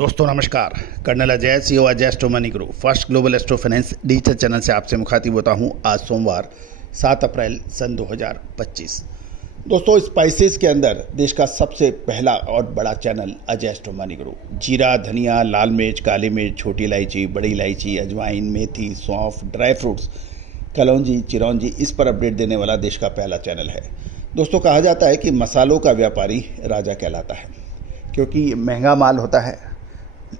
दोस्तों नमस्कार। Colonel Ajay CO Ajay astro money Guru first global astro finance digital channel से आपसे मुखातिब होता हूं। आज सोमवार 7 अप्रैल सन 2025। दोस्तों स्पाइसेस के अंदर देश का सबसे पहला और बड़ा चैनल अजय एस्ट्रो मनी गुरु। जीरा, धनिया, लाल मिर्च, काली मिर्च, छोटी इलायची, बड़ी इलायची, अजवाइन, मेथी, सौंफ, ड्राई फ्रूट्स, कलौंजी, चिरौंजी, इस पर अपडेट देने वाला देश का पहला चैनल है। दोस्तों कहा जाता है कि मसालों का व्यापारी राजा कहलाता है, क्योंकि महंगा माल होता है,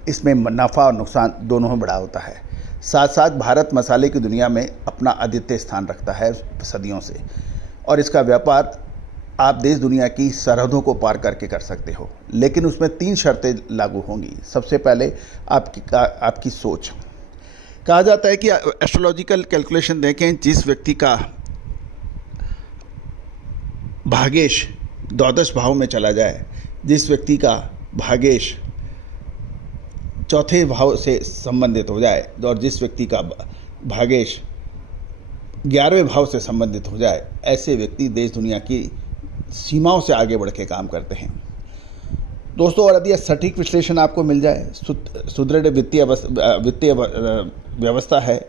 इसमें नफ़ा और नुकसान दोनों में बड़ा होता है। साथ साथ भारत मसाले की दुनिया में अपना अद्वितीय स्थान रखता है सदियों से, और इसका व्यापार आप देश दुनिया की सरहदों को पार करके कर सकते हो, लेकिन उसमें 3 शर्तें लागू होंगी। सबसे पहले आपकी सोच। कहा जाता है कि एस्ट्रोलॉजिकल कैलकुलेशन देखें, जिस व्यक्ति का भाग्येश द्वादश भाव में चला जाए, जिस व्यक्ति का भाग्येश चौथे भाव से संबंधित हो जाए और जिस व्यक्ति का भाग्येश 11वें भाव से संबंधित हो जाए, ऐसे व्यक्ति देश दुनिया की सीमाओं से आगे बढ़ के काम करते हैं। दोस्तों और यदि सटीक विश्लेषण आपको मिल जाए, सुदृढ़ वित्तीय व्यवस्था है,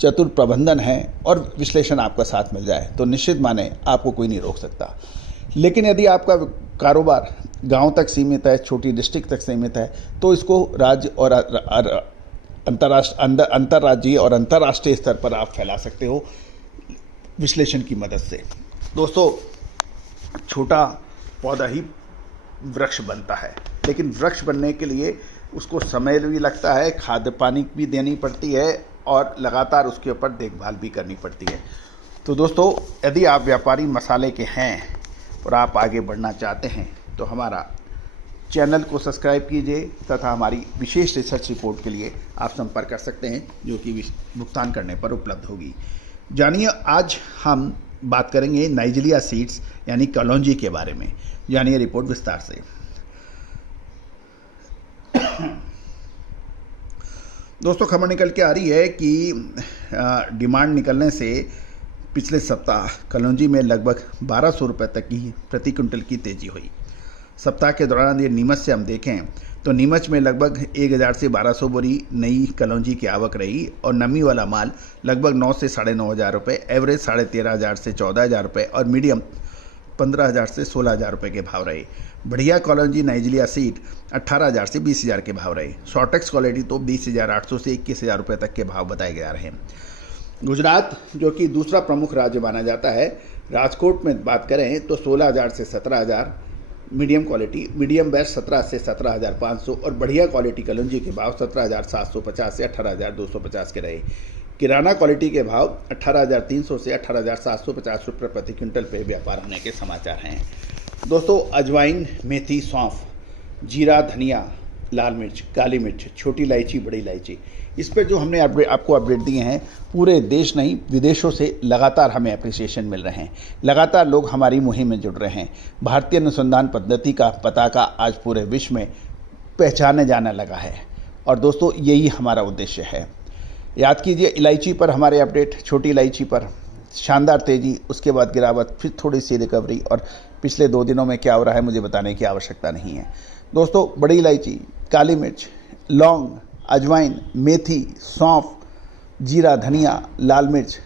चतुर प्रबंधन है और विश्लेषण आपका साथ मिल जाए, तो निश्चित माने आपको कोई नहीं रोक सकता। लेकिन यदि आपका कारोबार गांव तक सीमित है, छोटी डिस्ट्रिक्ट तक सीमित है, तो इसको राज्य और अंतर्राज्यीय और अंतर्राष्ट्रीय स्तर पर आप फैला सकते हो विश्लेषण की मदद से। दोस्तों छोटा पौधा ही वृक्ष बनता है, लेकिन वृक्ष बनने के लिए उसको समय भी लगता है, खाद पानी भी देनी पड़ती है और लगातार उसके ऊपर देखभाल भी करनी पड़ती है। तो दोस्तों यदि आप व्यापारी मसाले के हैं और आप आगे बढ़ना चाहते हैं, तो हमारा चैनल को सब्सक्राइब कीजिए तथा हमारी विशेष रिसर्च रिपोर्ट के लिए आप संपर्क कर सकते हैं, जो कि भुगतान करने पर उपलब्ध होगी। जानिए, आज हम बात करेंगे नाइजीरिया सीड्स यानी कलौंजी के बारे में। जानिए रिपोर्ट विस्तार से। दोस्तों खबर निकल के आ रही है कि डिमांड निकलने से पिछले सप्ताह कलौंजी में लगभग 1200 रुपये तक की प्रति क्विंटल की तेज़ी हुई। सप्ताह के दौरान ये नीमच से हम देखें तो नीमच में लगभग 1000 से 1200 बोरी नई कलौंजी की आवक रही और नमी वाला माल लगभग 9 से 9,500 रुपये, एवरेज 13,500 से 14,000 रुपये और मीडियम 15,000 से 16,000 रुपये के भाव रहे। बढ़िया कलौंजी नाइजीरिया सीड 18,000 से 20,000 के भाव रहे। शॉर्टेक्स क्वालिटी तो 20,800 से 21,000 रुपये तक के भाव बताए जा रहे हैं। गुजरात, जो कि दूसरा प्रमुख राज्य माना जाता है, राजकोट में बात करें तो 16,000 से 17,000 मीडियम क्वालिटी, मीडियम बेस्ट 17 से 17,500 और बढ़िया क्वालिटी कलौंजी के भाव 17,750 से 18,250 के रहे। किराना क्वालिटी के भाव 18,300 से 18,750 रुपये प्रति क्विंटल पे व्यापार होने के समाचार हैं। दोस्तों अजवाइन, मेथी, सौंफ, जीरा, धनिया, लाल मिर्च, काली मिर्च, छोटी इलायची, बड़ी इलायची, इस पर जो हमने आपको अपडेट दिए हैं, पूरे देश नहीं विदेशों से लगातार हमें अप्रिसिएशन मिल रहे हैं। लगातार लोग हमारी मुहिम में जुड़ रहे हैं। भारतीय अनुसंधान पद्धति का पताका आज पूरे विश्व में पहचाने जाने लगा है, और दोस्तों यही हमारा उद्देश्य है। याद कीजिए, इलायची पर हमारे अपडेट, छोटी इलायची पर शानदार तेज़ी, उसके बाद गिरावट, फिर थोड़ी सी रिकवरी, और पिछले 2 दिनों में क्या हो रहा है मुझे बताने की आवश्यकता नहीं है। दोस्तों बड़ी इलायची, काली मिर्च, लौंग, अजवाइन, मेथी, सौंफ, जीरा, धनिया, लाल मिर्च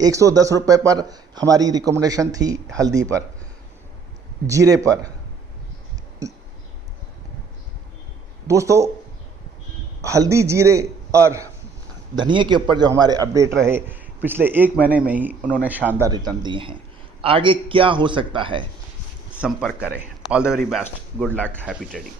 110 रुपये पर हमारी रिकमेंडेशन थी। हल्दी पर, जीरे पर। दोस्तों हल्दी, जीरे और धनिया के ऊपर जो हमारे अपडेट रहे, पिछले 1 महीने में ही उन्होंने शानदार रिटर्न दिए हैं। आगे क्या हो सकता है, संपर्क करें। All the very best, good luck, happy trading.